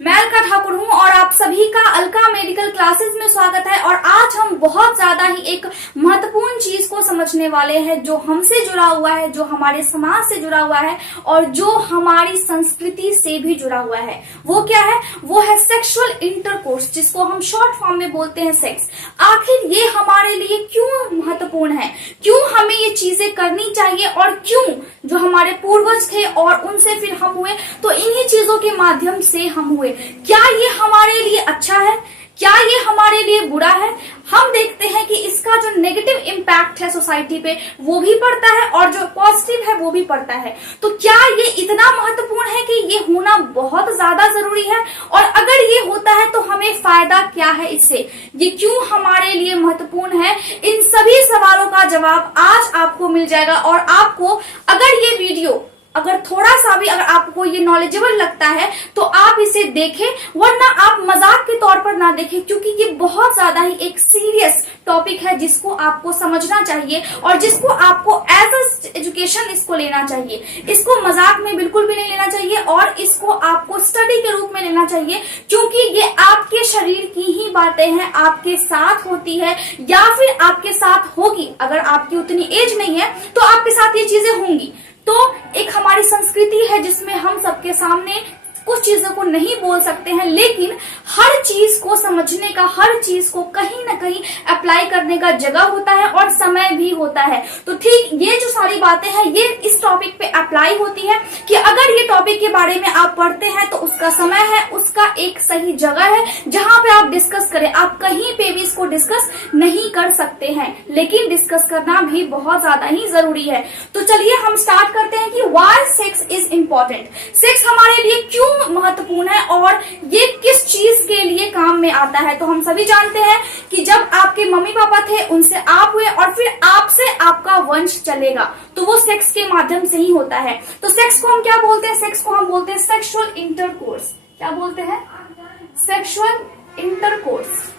मैं अलका ठाकुर हूं और आप सभी का अलका मेडिकल क्लासेस में स्वागत है। और आज हम बहुत ज्यादा ही एक महत्वपूर्ण चीज को समझने वाले हैं जो हमसे जुड़ा हुआ है, जो हमारे समाज से जुड़ा हुआ है और जो हमारी संस्कृति से भी जुड़ा हुआ है। वो क्या है? वो है सेक्सुअल इंटरकोर्स, जिसको हम शॉर्ट फॉर्म में बोलते हैं सेक्स। आखिर ये हमारे लिए क्यों महत्वपूर्ण है, क्यों हमें ये चीजें करनी चाहिए और क्यों जो हमारे पूर्वज थे और उनसे फिर हम हुए तो इन्हीं चीजों के माध्यम से हम हुए। क्या ये हमारे लिए अच्छा है, क्या ये हमारे लिए बुरा है? हम देखते हैं कि इसका जो नेगेटिव इम्पैक्ट है सोसाइटी पे वो भी पड़ता है और जो पॉजिटिव है वो भी पड़ता है। तो क्या ये इतना महत्वपूर्ण है कि ये होना बहुत ज्यादा जरूरी है? और अगर ये होता है तो हमें फायदा क्या है इससे, ये क्यों हमारे लिए महत्वपूर्ण है? इन सभी सवालों का जवाब आज आपको मिल जाएगा। और आपको अगर ये वीडियो अगर थोड़ा सा भी अगर आपको ये नॉलेजेबल लगता है तो आप इसे देखें, वरना आप मजाक के तौर पर ना देखें, क्योंकि ये बहुत ज्यादा ही एक सीरियस टॉपिक है जिसको आपको समझना चाहिए और जिसको आपको एज अ एजुकेशन इसको लेना चाहिए। इसको मजाक में बिल्कुल भी नहीं लेना चाहिए और इसको आपको स्टडी के रूप में लेना चाहिए, क्योंकि ये आपके शरीर की ही बातें हैं, आपके साथ होती है या फिर आपके साथ होगी। अगर आपकी उतनी एज नहीं है तो आपके साथ ये चीजें होंगी। तो एक हमारी संस्कृति है जिसमें हम सबके सामने कुछ चीजों को नहीं बोल सकते हैं, लेकिन हर चीज को समझने का, हर चीज को कहीं ना कहीं अप्लाई करने का जगह होता है और समय भी होता है। तो ठीक ये जो सारी बातें हैं ये इस टॉपिक पे अप्लाई होती है कि अगर ये टॉपिक के बारे में आप पढ़ते हैं तो उसका समय है, उसका एक सही जगह है जहां पे आप डिस्कस करें। आप कहीं पे भी इसको डिस्कस नहीं कर सकते हैं, लेकिन डिस्कस करना भी बहुत ज्यादा ही जरूरी है। तो चलिए हम स्टार्ट करते हैं कि why sex is important. Sex हमारे लिए क्यों महत्वपूर्ण है और ये किस चीज के लिए काम में आता है। तो हम सभी जानते हैं कि जब आपके मम्मी पापा थे, उनसे आप हुए और फिर आपसे आपका वंश चलेगा, तो वो सेक्स के माध्यम से ही होता है। तो सेक्स को हम क्या बोलते हैं? सेक्स को हम बोलते हैं सेक्सुअल इंटरकोर्स। क्या बोलते हैं? Sexual intercourse.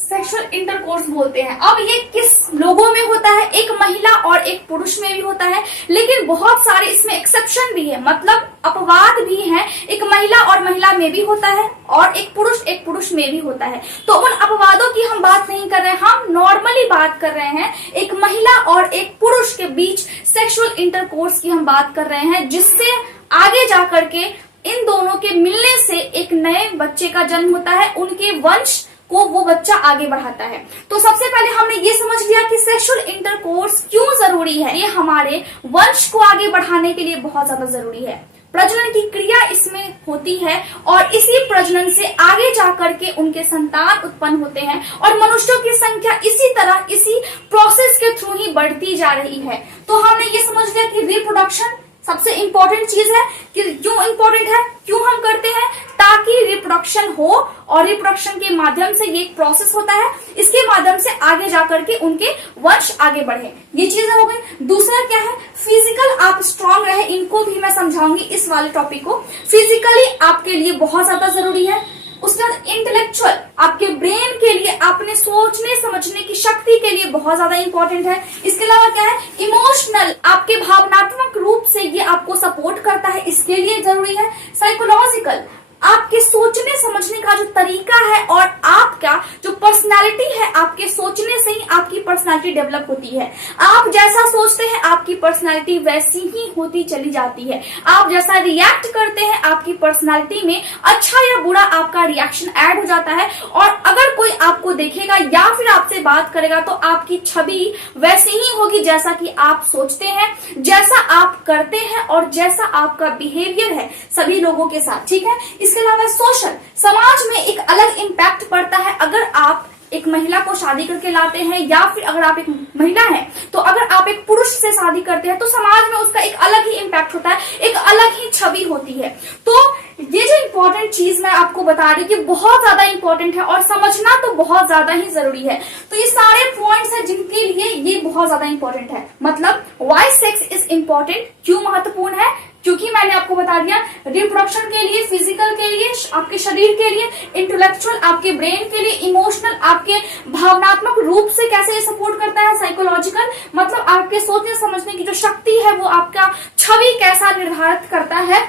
सेक्सुअल इंटरकोर्स बोलते हैं। अब ये किस लोगों में होता है? एक महिला और एक पुरुष में भी होता है, लेकिन बहुत सारे इसमें एक्सेप्शन भी है, मतलब अपवाद भी हैं। एक महिला और महिला में भी होता है और एक पुरुष में भी होता है। तो उन अपवादों की हम बात नहीं कर रहे हैं, हम नॉर्मली बात कर रहे हैं एक महिला और एक पुरुष के बीच सेक्सुअल इंटरकोर्स की हम बात कर रहे हैं, जिससे आगे जाकर के इन दोनों के मिलने से एक नए बच्चे का जन्म होता है, उनके वंश को वो बच्चा आगे बढ़ाता है। तो सबसे पहले हमने ये समझ लिया कि सेक्सुअल इंटरकोर्स क्यों जरूरी है। ये हमारे वंश को आगे बढ़ाने के लिए बहुत ज्यादा जरूरी है। प्रजनन की क्रिया इसमें होती है और इसी प्रजनन से आगे जाकर के उनके संतान उत्पन्न होते हैं और मनुष्यों की संख्या इसी तरह इसी प्रोसेस के थ्रू ही बढ़ती जा रही है। तो हमने ये समझ लिया कि रिप्रोडक्शन सबसे इंपॉर्टेंट चीज है। कि क्यों इंपॉर्टेंट है, क्यों हम करते हैं? ताकि रिप्रोडक्शन हो और रिप्रोडक्शन के माध्यम से ये एक प्रोसेस होता है, इसके माध्यम से आगे जाकर के उनके वंश आगे बढ़े। ये चीजें हो गई। दूसरा क्या है? फिजिकल आप स्ट्रांग रहे, इनको भी मैं समझाऊंगी इस वाले टॉपिक को। फिजिकली आपके लिए बहुत ज्यादा जरूरी है। उसके बाद इंटेलेक्चुअल आपके ब्रेन के लिए, आपने सोचने समझने की शक्ति के लिए बहुत ज्यादा इंपॉर्टेंट है। इसके अलावा क्या है? इमोशनल आपके भावनात्मक रूप से ये आपको सपोर्ट करता है, इसके लिए जरूरी है। साइकोलॉजिकल आपके सोचने समझने का जो तरीका है और आपका जो पर्सनालिटी है, आपके सोचने से ही आपकी पर्सनालिटी डेवलप होती है। आप जैसा सोचते हैं आपकी पर्सनालिटी वैसी ही होती चली जाती है। आप जैसा रिएक्ट करते हैं आपकी पर्सनालिटी में अच्छा या बुरा आपका रिएक्शन ऐड हो जाता है। और अगर कोई आपको देखेगा या फिर आपसे बात करेगा तो आपकी छवि वैसी ही होगी जैसा कि आप सोचते हैं, जैसा आप करते हैं और जैसा आपका बिहेवियर है सभी लोगों के साथ। ठीक है। इसके अलावा सोशल, समाज में एक अलग इम्पैक्ट पड़ता है। अगर आप एक महिला को शादी करके लाते हैं या फिर अगर आप एक महिला हैं तो अगर आप एक पुरुष से शादी करते हैं तो समाज में उसका एक अलग ही इम्पैक्ट होता है, एक अलग ही छवि होती है। तो ये जो इम्पोर्टेंट चीज मैं आपको बता रही हूँ कि बहुत ज्यादा इम्पोर्टेंट है और समझना तो बहुत ज्यादा ही जरूरी है। तो ये सारे पॉइंट्स हैं जिनके लिए ये बहुत ज्यादा इम्पोर्टेंट है। मतलब व्हाई सेक्स इज इम्पोर्टेंट, क्यों महत्वपूर्ण है? क्योंकि मैंने आपको बता दिया रिप्रोडक्शन के लिए, फिजिकल के लिए, आपके शरीर के लिए, इंटेलेक्चुअल आपके ब्रेन के लिए, इमोशनल आपके भावनात्मक रूप से कैसे ये सपोर्ट करता है, साइकोलॉजिकल मतलब आपके सोचने समझने की जो शक्ति है वो आपका छवि कैसा निर्धारित करता है,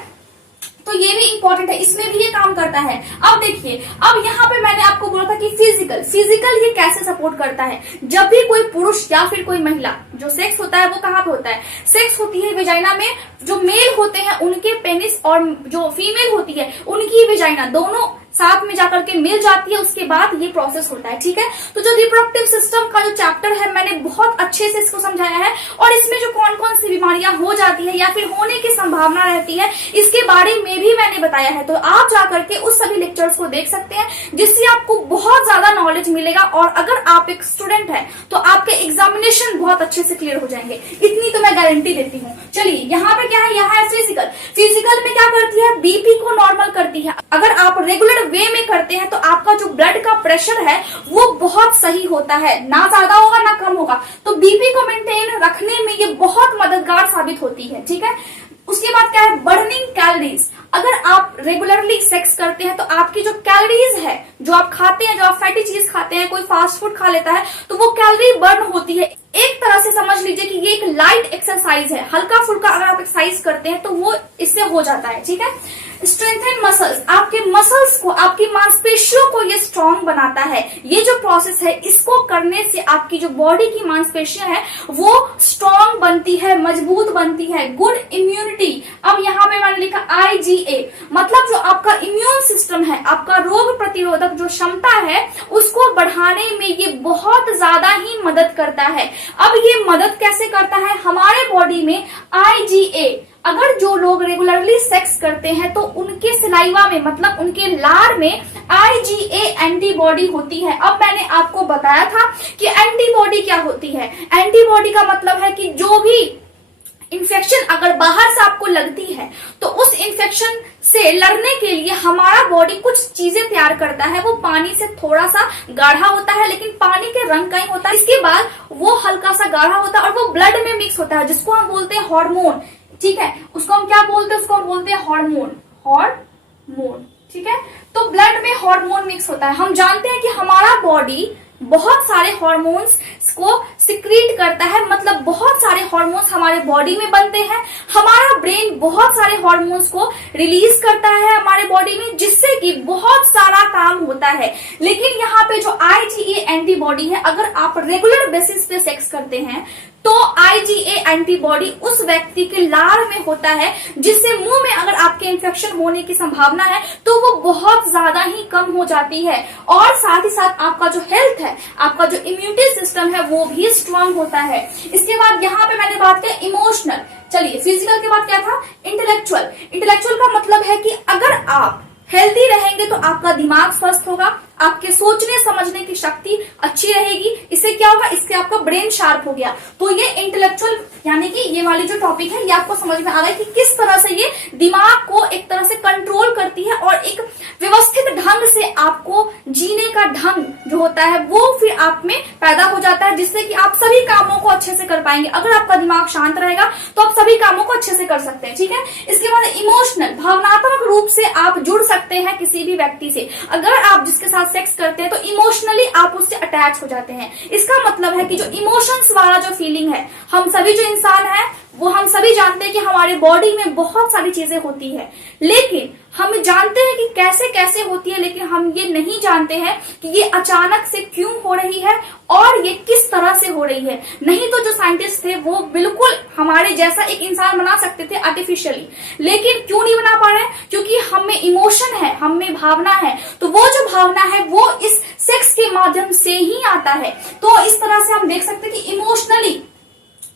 तो ये भी इंपॉर्टेंट है, इसमें भी ये काम करता है। अब देखिए, अब यहाँ पे मैंने आपको बोला था कि फिजिकल ये कैसे सपोर्ट करता है। जब भी कोई पुरुष या फिर कोई महिला, जो सेक्स होता है वो कहाँ पे होता है, सेक्स होती है वेजाइना में। जो मेल होते हैं उनके पेनिस और जो फीमेल होती है उनकी वेजाइना, दोनों साथ में जाकर के मिल जाती है, उसके बाद ये प्रोसेस होता है। ठीक है, तो जो रिप्रोडक्टिव सिस्टम का जो चैप्टर है मैंने बहुत अच्छे से इसको समझाया है, और इसमें जो कौन कौन सी बीमारियां हो जाती है या फिर होने की संभावना रहती है इसके बारे में भी मैंने बताया है। तो आप जाकर के उस सभी लेक्चर्स को देख सकते हैं, जिससे आपको बहुत ज्यादा नॉलेज मिलेगा, और अगर आप एक स्टूडेंट है तो आपके एग्जामिनेशन बहुत अच्छे से क्लियर हो जाएंगे, इतनी तो मैं गारंटी देती हूँ। चलिए, यहाँ पे क्या है, यहाँ है फिजिकल में क्या करती है, बीपी को नॉर्मल करती है। अगर आप रेगुलर वे में करते हैं तो आपका जो ब्लड का प्रेशर है वो बहुत सही होता है, ना ज्यादा होगा ना कम होगा, तो बीपी को मेंटेन रखने में ये बहुत मददगार साबित होती है। ठीक है, उसके बाद क्या है, बर्निंग कैलोरीज। अगर आप रेगुलरली सेक्स करते हैं तो आपकी जो कैलोरीज है, जो आप खाते हैं, जो आप फैटी चीज खाते हैं, कोई फास्ट फूड खा लेता है तो वो कैलोरी बर्न होती है। एक तरह से समझ लीजिए कि ये एक लाइट एक्सरसाइज है, हल्का फुल्का अगर आप एक्सरसाइज करते हैं तो वो इससे हो जाता है। ठीक है, स्ट्रेंथन मसल्स, आपके मसल्स को, आपकी मांसपेशियों को ये स्ट्रांग बनाता है। ये जो प्रोसेस है इसको करने से आपकी जो बॉडी की मांसपेशियां है वो स्ट्रांग बनती है, मजबूत बनती है। गुड इम्यूनिटी, अब यहाँ पे मैंने लिखा IgA, मतलब जो आपका इम्यून सिस्टम है, आपका रोग प्रतिरोधक जो क्षमता है उसको बढ़ाने में ये बहुत ज्यादा ही मदद करता है। अब ये मदद कैसे करता है, हमारे बॉडी में IgA, अगर जो लोग रेगुलरली सेक्स करते हैं तो उनके सलाइवा में, मतलब उनके लार में IgA एंटीबॉडी होती है। अब मैंने आपको बताया था कि एंटीबॉडी क्या होती है। एंटीबॉडी का मतलब है कि जो भी इन्फेक्शन अगर बाहर से आपको लगती है तो उस इन्फेक्शन से लड़ने के लिए हमारा बॉडी कुछ चीजें तैयार करता है। वो पानी से थोड़ा सा गाढ़ा होता है, लेकिन पानी के रंग का ही होता है। इसके बाद वो हल्का सा गाढ़ा होता है और वो ब्लड में मिक्स होता है, जिसको हम बोलते हैं हार्मोन। ठीक है, उसको हम क्या बोलते हैं, उसको हम बोलते हैं हार्मोन। ठीक है, तो ब्लड में हार्मोन मिक्स होता है। हम जानते हैं कि हमारा बॉडी बहुत सारे हार्मोन्स को सिक्रीट करता है, मतलब बहुत सारे हार्मोन्स हमारे बॉडी में बनते हैं। हमारा ब्रेन बहुत सारे हार्मोन्स को रिलीज करता है हमारे बॉडी में, जिससे कि बहुत सारा काम होता है। लेकिन यहाँ पे जो IgA एंटीबॉडी है, अगर आप रेगुलर बेसिस पे सेक्स करते हैं तो IgA एंटीबॉडी उस व्यक्ति के लार में होता है, जिससे मुंह में अगर आपके इन्फेक्शन होने की संभावना है तो वो बहुत ज्यादा ही कम हो जाती है। और साथ ही साथ आपका जो हेल्थ है, आपका जो इम्यूनिटी सिस्टम है वो भी स्ट्रांग होता है। इसके बाद यहाँ पे मैंने बात की इमोशनल। चलिए, फिजिकल के बाद क्या था, इंटेलेक्चुअल का मतलब है कि अगर आप हेल्दी रहेंगे तो आपका दिमाग स्वस्थ होगा, आपके सोचने समझने की शक्ति अच्छी रहेगी। इससे क्या होगा, इससे आपका ब्रेन शार्प हो गया। तो ये इंटेलेक्चुअल यानी कि ये वाली जो टॉपिक है ये आपको समझ में आ गया कि किस तरह से ये दिमाग को एक तरह से कंट्रोल करती है और एक व्यवस्थित ढंग से आपको जीने का ढंग जो होता है वो फिर आप में पैदा हो जाता है, जिससे कि आप सभी कामों को अच्छे से कर पाएंगे। अगर आपका दिमाग शांत रहेगा तो आप सभी कामों को अच्छे से कर सकते हैं। ठीक है, इसके बाद इमोशनल, भावनात्मक रूप से आप जुड़ सकते हैं किसी भी व्यक्ति से। अगर आप जिसके साथ सेक्स करते हैं तो इमोशनली आप उससे अटैच हो जाते हैं। इसका मतलब है कि जो इमोशंस वाला जो फीलिंग है, हम सभी जो इंसान है वो हम सभी जानते हैं कि हमारे बॉडी में बहुत सारी चीजें होती है, लेकिन हम जानते हैं कि कैसे कैसे होती है, लेकिन हम ये नहीं जानते हैं कि ये अचानक से क्यों हो रही है और ये किस तरह से हो रही है। नहीं तो जो साइंटिस्ट थे वो बिल्कुल हमारे जैसा एक इंसान बना सकते थे आर्टिफिशियली, लेकिन क्यों नहीं बना पा रहे हैं, क्योंकि हम में इमोशन है, हम में भावना है। तो वो जो भावना है वो इस सेक्स के माध्यम से ही आता है। तो इस तरह से हम देख सकते हैं कि इमोशनली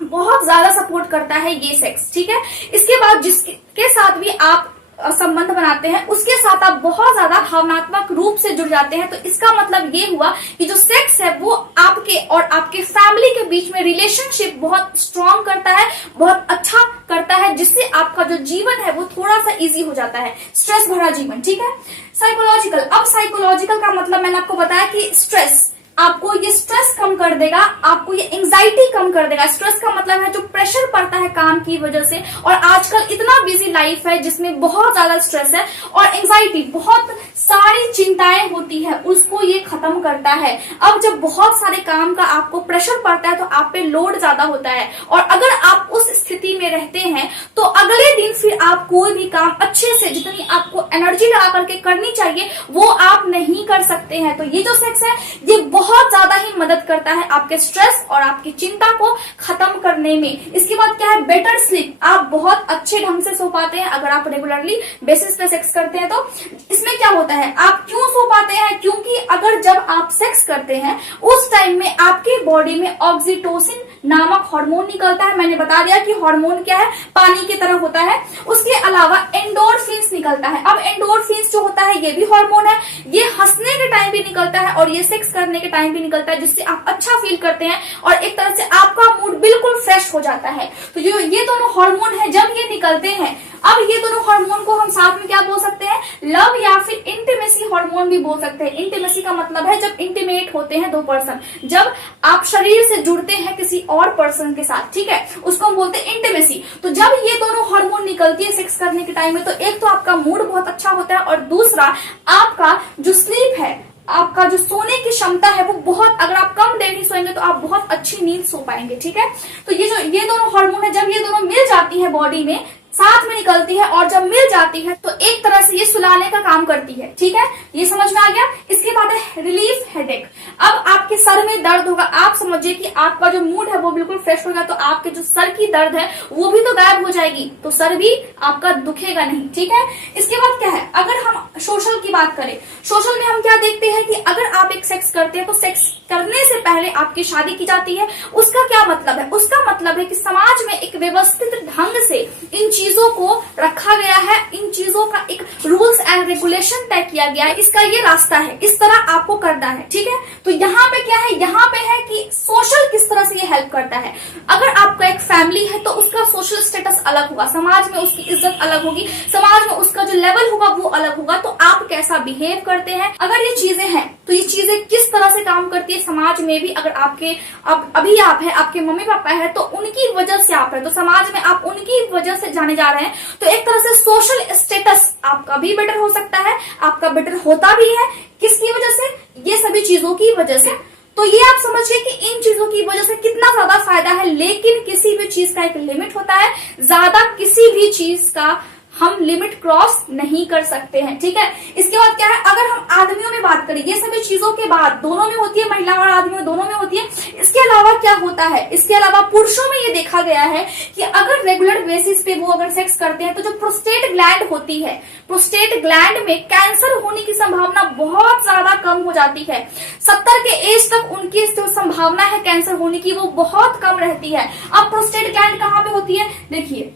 बहुत ज्यादा सपोर्ट करता है ये सेक्स। ठीक है, इसके बाद जिसके साथ भी आप संबंध बनाते हैं उसके साथ आप बहुत ज्यादा भावनात्मक रूप से जुड़ जाते हैं। तो इसका मतलब ये हुआ कि जो सेक्स है वो आपके और आपके फैमिली के बीच में रिलेशनशिप बहुत स्ट्रांग करता है, बहुत अच्छा करता है, जिससे आपका जो जीवन है वो थोड़ा सा इजी हो जाता है, स्ट्रेस भरा जीवन। ठीक है, साइकोलॉजिकल, अब साइकोलॉजिकल का मतलब मैंने आपको बताया कि स्ट्रेस आपको ये स्ट्रेस कम कर देगा, आपको ये एंजाइटी कम कर देगा। स्ट्रेस का मतलब है जो प्रेशर पड़ता है काम की वजह से, और आजकल इतना बिजी लाइफ है जिसमें बहुत ज्यादा स्ट्रेस है और एंजाइटी, बहुत सारी चिंताएं होती है, उसको ये खत्म करता है। अब जब बहुत सारे काम का आपको प्रेशर पड़ता है तो आप पे लोड ज्यादा होता है, और अगर आप उस स्थिति में रहते हैं तो अगले दिन फिर आप कोई भी काम अच्छे से, जितनी आपको एनर्जी लगा करके करनी चाहिए, वो आप नहीं कर सकते हैं। तो ये जो सेक्स है ये बहुत ज्यादा ही मदद करता है आपके स्ट्रेस और आपकी चिंता को खत्म करने में। इसके बाद क्या है, बेटर स्लीप। आप बहुत अच्छे ढंग से सो पाते हैं अगर आप रेगुलरली बेसिस पे सेक्स करते हैं। तो इसमें क्या होता है, आप क्यों सो पाते हैं, क्योंकि अगर जब आप सेक्स करते हैं उस टाइम में आपके बॉडी में ऑक्सीटोसिन नामक हार्मोन निकलता है। मैंने बता दिया कि हार्मोन क्या है, पानी की तरह होता है। उसके अलावा एंडोर्फिन्स निकलता है। अब एंडोर्फिन्स जो होता है ये भी हार्मोन है, ये हंसने के टाइम भी निकलता है और ये सेक्स करने के टाइम भी निकलता है, जिससे आप अच्छा फील करते हैं और एक तरह से आपका मूड बिल्कुल फ्रेश हो जाता है। तो जो ये दोनों हार्मोन है जब ये निकलते हैं, अब ये दोनों हार्मोन को हम साथ में क्या बोल सकते हैं, लव या फिर इंटीमेसी हार्मोन भी बोल सकते हैं। इंटीमेसी का मतलब है जब इंटीमेट होते हैं दो पर्सन, जब आप शरीर से जुड़ते हैं किसी और पर्सन के साथ, ठीक है, उसको हम बोलते हैं इंटीमेसी। तो जब ये दोनों हार्मोन निकलती है सेक्स करने के टाइम में, तो एक तो आपका मूड बहुत अच्छा होता है और दूसरा आपका जो स्लीप है, आपका जो सोने की क्षमता है वो बहुत, अगर आप कम देर ही सोएंगे तो आप बहुत अच्छी नींद सो पाएंगे, ठीक है। तो ये दोनों हार्मोन है, जब ये दोनों मिल जाती है बॉडी में, साथ में निकलती है और जब मिल जाती है तो एक तरह से ये सुलाने का काम करती है, ठीक है, ये समझ में आ गया। इसके बाद है रिलीफ हेडेक। अब आपके सर में दर्द होगा, आप समझिए कि आपका जो मूड है वो बिल्कुल फ्रेश होगा, तो आपके जो सर की दर्द है वो भी तो गायब हो जाएगी, तो सर भी आपका दुखेगा नहीं, ठीक है। इसके बाद क्या है, अगर हम सोशल की बात करें, सोशल में हम क्या देखते हैं कि अगर आप एक सेक्स करते हैं तो सेक्स करने से पहले आपकी शादी की जाती है। उसका क्या मतलब है, उसका मतलब है कि समाज में एक व्यवस्थित ढंग से इन चीजों को रखा गया है, इन चीजों का एक रूल्स एंड रेगुलेशन तय किया गया है, इसका ये रास्ता है, इस तरह आपको करना है, ठीक है। तो यहाँ पे क्या है, यहाँ पे है कि सोशल किस तरह से ये हेल्प करता है। अगर आपका एक फैमिली है तो उसका सोशल स्टेटस अलग होगा, समाज में उसकी इज्जत अलग होगी, समाज में उसका जो लेवल होगा वो अलग होगा। तो आप कैसा बिहेव करते हैं, अगर ये चीजें हैं तो ये चीजें किस तरह से काम करती है समाज में भी। अगर आपके अभी आप है, आपके मम्मी पापा है, तो उनकी वजह से आप है, तो समाज में आप उनकी वजह से जाने जा रहे हैं, तो एक तरह से सोशल स्टेटस आपका भी बेटर हो सकता है, आपका बेटर होता भी है। किसकी वजह से, ये सभी चीजों की वजह से। तो ये आप समझिए कि इन चीजों की वजह से कितना ज्यादा फायदा है, लेकिन किसी भी चीज का एक लिमिट होता है, ज्यादा किसी भी चीज का हम लिमिट क्रॉस नहीं कर सकते हैं, ठीक है। इसके बाद क्या है, अगर हम आदमियों में बात करें, ये सभी चीजों के बाद दोनों में होती है, महिला और आदमी दोनों में होती है। इसके अलावा क्या होता है, इसके अलावा पुरुषों में ये देखा गया है कि अगर रेगुलर बेसिस पे वो अगर सेक्स करते हैं तो जो प्रोस्टेट ग्लैंड होती है, प्रोस्टेट ग्लैंड में कैंसर होने की संभावना बहुत ज्यादा कम हो जाती है। 70 के एज तक उनकी जो संभावना है कैंसर होने की वो बहुत कम रहती है। अब प्रोस्टेट ग्लैंड कहाँ पे होती है, देखिए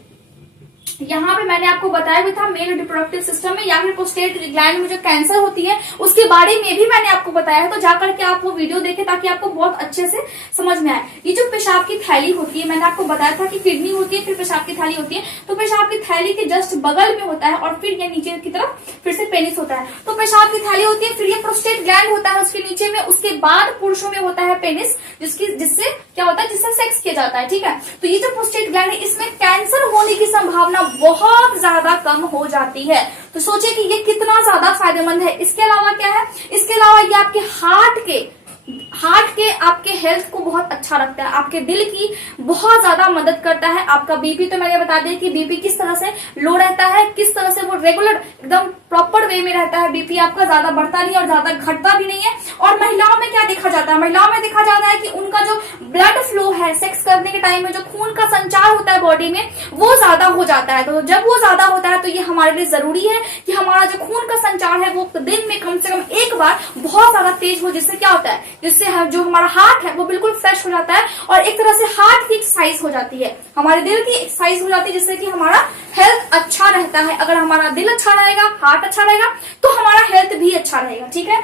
यहाँ पे मैंने आपको बताया भी था, मेल रिप्रोडक्टिव सिस्टम में या फिर प्रोस्टेट ग्लैंड में जो कैंसर होती है उसके बारे में भी मैंने आपको बताया है, तो जाकर के आप वो वीडियो देखें ताकि आपको बहुत अच्छे से समझ में आए। ये जो पेशाब की थैली होती है, मैंने आपको बताया था कि किडनी होती है, फिर पेशाब की थैली होती है, तो पेशाब की थैली के जस्ट बगल में होता है और फिर ये नीचे की तरफ फिर से पेनिस होता है। तो पेशाब की थैली होती है, फिर ये प्रोस्टेट ग्लैंड होता है उसके नीचे में, उसके बाद पुरुषों में होता है पेनिस, जिससे क्या होता है, जिससे सेक्स किया जाता है, ठीक है। तो ये जो प्रोस्टेट ग्लैंड है इसमें कैंसर होने की संभावना बहुत ज्यादा कम हो जाती है। तो सोचिए कि ये कितना ज्यादा फायदेमंद है। इसके अलावा क्या है, इसके अलावा ये आपके हार्ट के आपके हेल्थ को बहुत अच्छा रखता है, आपके दिल की बहुत ज्यादा मदद करता है। आपका बीपी तो मैंने बता दिया कि बीपी किस तरह से लो रहता है, किस तरह से वो रेगुलर एकदम प्रॉपर वे में रहता है। बीपी आपका ज्यादा बढ़ता नहीं और ज्यादा घटता भी नहीं है। और महिलाओं में क्या देखा जाता है, महिलाओं में देखा जाता है कि उनका जो ब्लड फ्लो है, सेक्स करने के टाइम में जो खून का संचार होता है बॉडी में वो ज्यादा हो जाता है। तो जब वो ज्यादा होता है तो ये हमारे लिए जरूरी है कि हमारा जो खून का संचार है वो दिन में कम से कम एक बार बहुत ज्यादा तेज हो, जिससे क्या होता है, जिससे जो हमारा हार्ट है वो बिल्कुल फ्रेश हो जाता है और एक तरह से हार्ट की एक्सरसाइज हो जाती है, हमारे दिल की एक्सरसाइज हो जाती है, जिससे कि हमारा हेल्थ अच्छा रहता है। अगर हमारा दिल अच्छा रहेगा, हार्ट अच्छा रहेगा तो हमारा हेल्थ भी अच्छा रहेगा, ठीक है।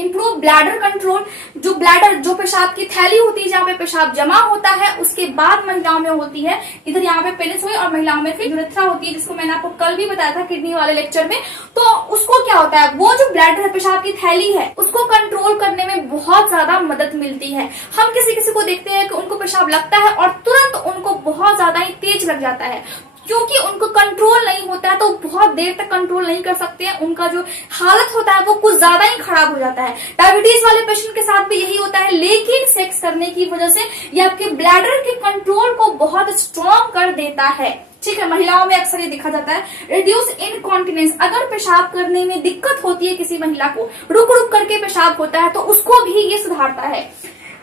इम्प्रूव ब्लैडर कंट्रोल, जो ब्लैडर जो पेशाब की थैली होती है जहाँ पे पेशाब जमा होता है उसके बाद महिलाओं में होती है, इधर यहाँ पे पेनिस हुई और महिलाओं में फिर यूरेथ्रा होती है, जिसको मैंने आपको कल भी बताया था किडनी वाले लेक्चर में। तो उसको क्या होता है, वो जो ब्लैडर है पेशाब की थैली है उसको कंट्रोल करने में बहुत ज्यादा मदद मिलती है। हम किसी किसी को देखते हैं कि उनको पेशाब लगता है और तुरंत उनको बहुत ज्यादा ही तेज लग जाता है, क्योंकि उनको कंट्रोल नहीं होता है तो बहुत देर तक कंट्रोल नहीं कर सकते हैं, उनका जो हालत होता है वो कुछ ज्यादा ही खराब हो जाता है। डायबिटीज वाले पेशेंट के साथ भी यही होता है, लेकिन सेक्स करने की वजह से ये आपके ब्लैडर के कंट्रोल को बहुत स्ट्रॉन्ग कर देता है। ठीक है, महिलाओं में अक्सर ये देखा जाता है। रिड्यूस इनकॉन्टिनेंस, अगर पेशाब करने में दिक्कत होती है किसी महिला को, रुक रुक करके पेशाब होता है, तो उसको भी ये सुधारता है।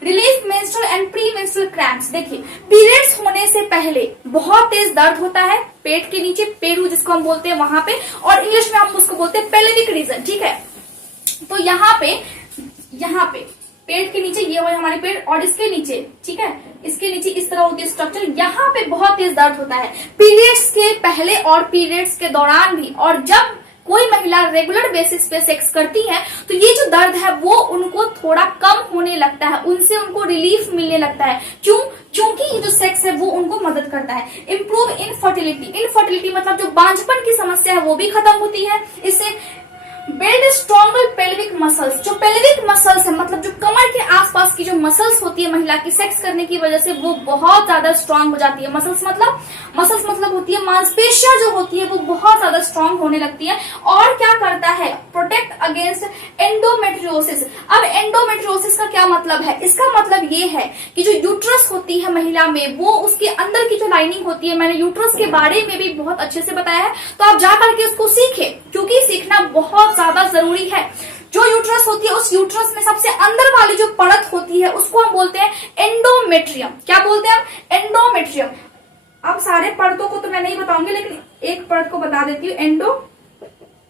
Relief menstrual and pre menstrual cramps, देखिए पीरियड्स होने से पहले बहुत तेज दर्द होता है पेट के नीचे, पेरू जिसको हम बोलते हैं वहां पे, और इंग्लिश में हम उसको बोलते हैं पेल्विक रीजन। ठीक है, तो यहाँ पे पेट के नीचे ये हो हमारे पेट, और इसके नीचे, ठीक है, इसके नीचे इस तरह होती है स्ट्रक्चर, यहाँ पे बहुत तेज दर्द होता है पीरियड्स के पहले और पीरियड्स के दौरान भी। और जब कोई महिला रेगुलर बेसिस पे सेक्स करती है तो ये जो दर्द है वो उनको थोड़ा कम होने लगता है, उनसे उनको रिलीफ मिलने लगता है। क्यों? क्योंकि ये जो सेक्स है वो उनको मदद करता है। इम्प्रूव इनफर्टिलिटी मतलब जो बांझपन की समस्या है वो भी खत्म होती है इससे। बिल्ड स्ट्रॉन्गर पेल्विक मसल्स, जो पेल्विक मसल्स है मतलब जो कमर के आसपास की जो मसल्स होती है महिला की सेक्स करने की वजह से वो बहुत ज्यादा स्ट्रांग हो जाती है। मसल्स मतलब होती है मांसपेशियां जो होती है वो बहुत ज्यादा स्ट्रांग होने लगती है। और क्या करता है, प्रोटेक्ट अगेंस्ट एंडोमेट्रियोसिस। अब एंडोमेट्रियोसिस का क्या मतलब है, इसका मतलब ये है कि जो यूट्रस होती है महिला में, वो उसके अंदर की जो लाइनिंग होती है, मैंने यूट्रस के बारे में भी बहुत अच्छे से बताया है, तो आप जाकर के उसको सीखें, क्योंकि सीखना बहुत ज्यादा जरूरी है। जो यूट्रस होती है उस यूट्रस में सबसे अंदर वाली जो परत होती है उसको हम बोलते हैं एंडोमेट्रियम। क्या बोलते हैं हम? एंडोमेट्रियम। अब सारे परतों को तो मैं नहीं बताऊंगी, लेकिन एक परत को बता देती हूँ, एंडोमेट्रियम।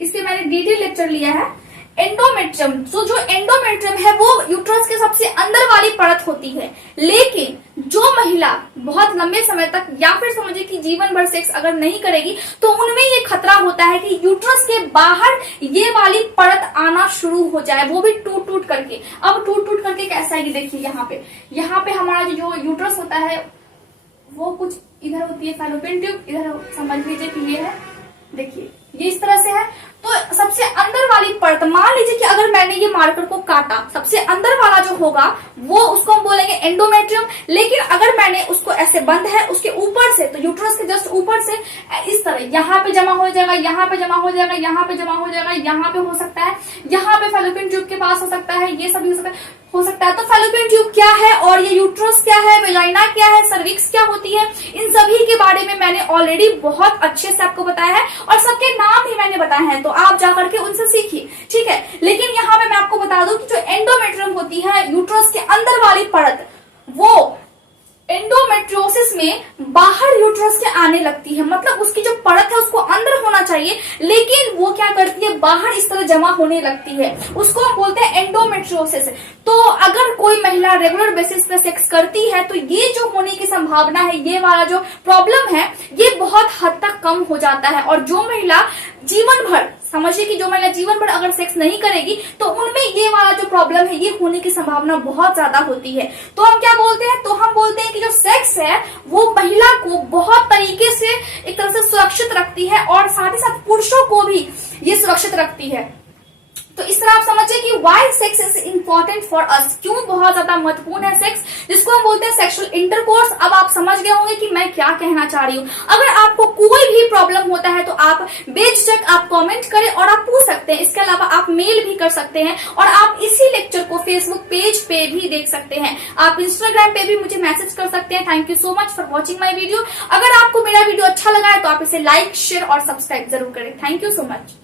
इसके मैंने डिटेल लेक्चर लिया है। एंडोमेट्रियम, तो जो एंडोमेट्रियम है वो यूट्रस के सबसे अंदर वाली परत होती है। लेकिन जो महिला बहुत लंबे समय तक या फिर समझिए कि जीवन भर सेक्स अगर नहीं करेगी तो उनमें ये खतरा होता है कि यूट्रस के बाहर ये वाली परत आना शुरू हो जाए, वो भी टूट टूट करके। अब टूट टूट करके कैसा है, देखिए यहाँ पे हमारा जो यूट्रस होता है वो कुछ इधर होती है फैलोपियन ट्यूब, इधर समझ लीजिए कि ये है, देखिए ये इस तरह से है। तो सबसे अंदर वाली परत, मान लीजिए कि अगर मैंने ये मार्कर को काटा, सबसे अंदर वाला जो होगा वो उसको हम बोलेंगे एंडोमेट्रियम। लेकिन अगर मैंने उसको ऐसे बंद है उसके ऊपर से, तो यूट्रस के जस्ट ऊपर से इस तरह यहाँ पे जमा हो जाएगा, यहाँ पे जमा हो जाएगा, यहाँ पे जमा हो जाएगा, यहाँ पे हो सकता है, यहाँ पे फैलोपियन ट्यूब के पास हो सकता है, ये सभी हो सकता है। तो फैलोपियन ट्यूब क्या है और ये यूट्रस क्या है, वेजाइना क्या है, सर्विक्स क्या होती है, इन सभी के बारे में मैंने ऑलरेडी बहुत अच्छे से आपको बताया है और सबके नाम भी मैंने बताए हैं, तो आप जाकर के उनसे सीखिए। ठीक है, लेकिन यहाँ पे मैं आपको बता दूं कि जो एंडोमेट्रियम होती है यूट्रस के अंदर वाली परत, वो एंडोमेट्रियोसिस में बाहर यूट्रस के आने लगती है, मतलब उसकी जो परत है उसको अंदर होना चाहिए, लेकिन वो क्या करती है, बाहर इस तरह जमा होने लगती है, उसको हम बोलते हैं एंडोमेट्रियोसिस। तो अगर कोई महिला रेगुलर बेसिस पे सेक्स करती है तो ये जो होने की संभावना है, ये वाला जो प्रॉब्लम है, ये बहुत हद तक कम हो जाता है। और जो महिला जीवन भर, समझिए कि जो महिला जीवन भर अगर सेक्स नहीं करेगी तो उनमें ये वाला जो प्रॉब्लम है ये होने की संभावना बहुत ज्यादा होती है। तो हम क्या बोलते हैं, तो हम बोलते हैं कि जो सेक्स है वो महिला को बहुत तरीके से एक तरह से सुरक्षित रखती है और साथ ही साथ पुरुषों को भी ये सुरक्षित रखती है। तो इस तरह आप समझिए कि why sex is important for us, क्यों बहुत ज्यादा महत्वपूर्ण है सेक्स, जिसको हम बोलते हैं सेक्सुअल इंटरकोर्स। अब आप समझ गए होंगे कि मैं क्या कहना चाह रही हूँ। अगर आपको कोई भी प्रॉब्लम होता है तो आप बेझिझक आप कमेंट करें और आप पूछ सकते हैं। इसके अलावा आप मेल भी कर सकते हैं और आप इसी लेक्चर को फेसबुक पेज पे भी देख सकते हैं। आप इंस्टाग्राम पे भी मुझे मैसेज कर सकते हैं। Thank you so much for watching my video. अगर आपको मेरा वीडियो अच्छा लगा है तो आप इसे लाइक, शेयर और सब्सक्राइब जरूर करें। Thank you so much.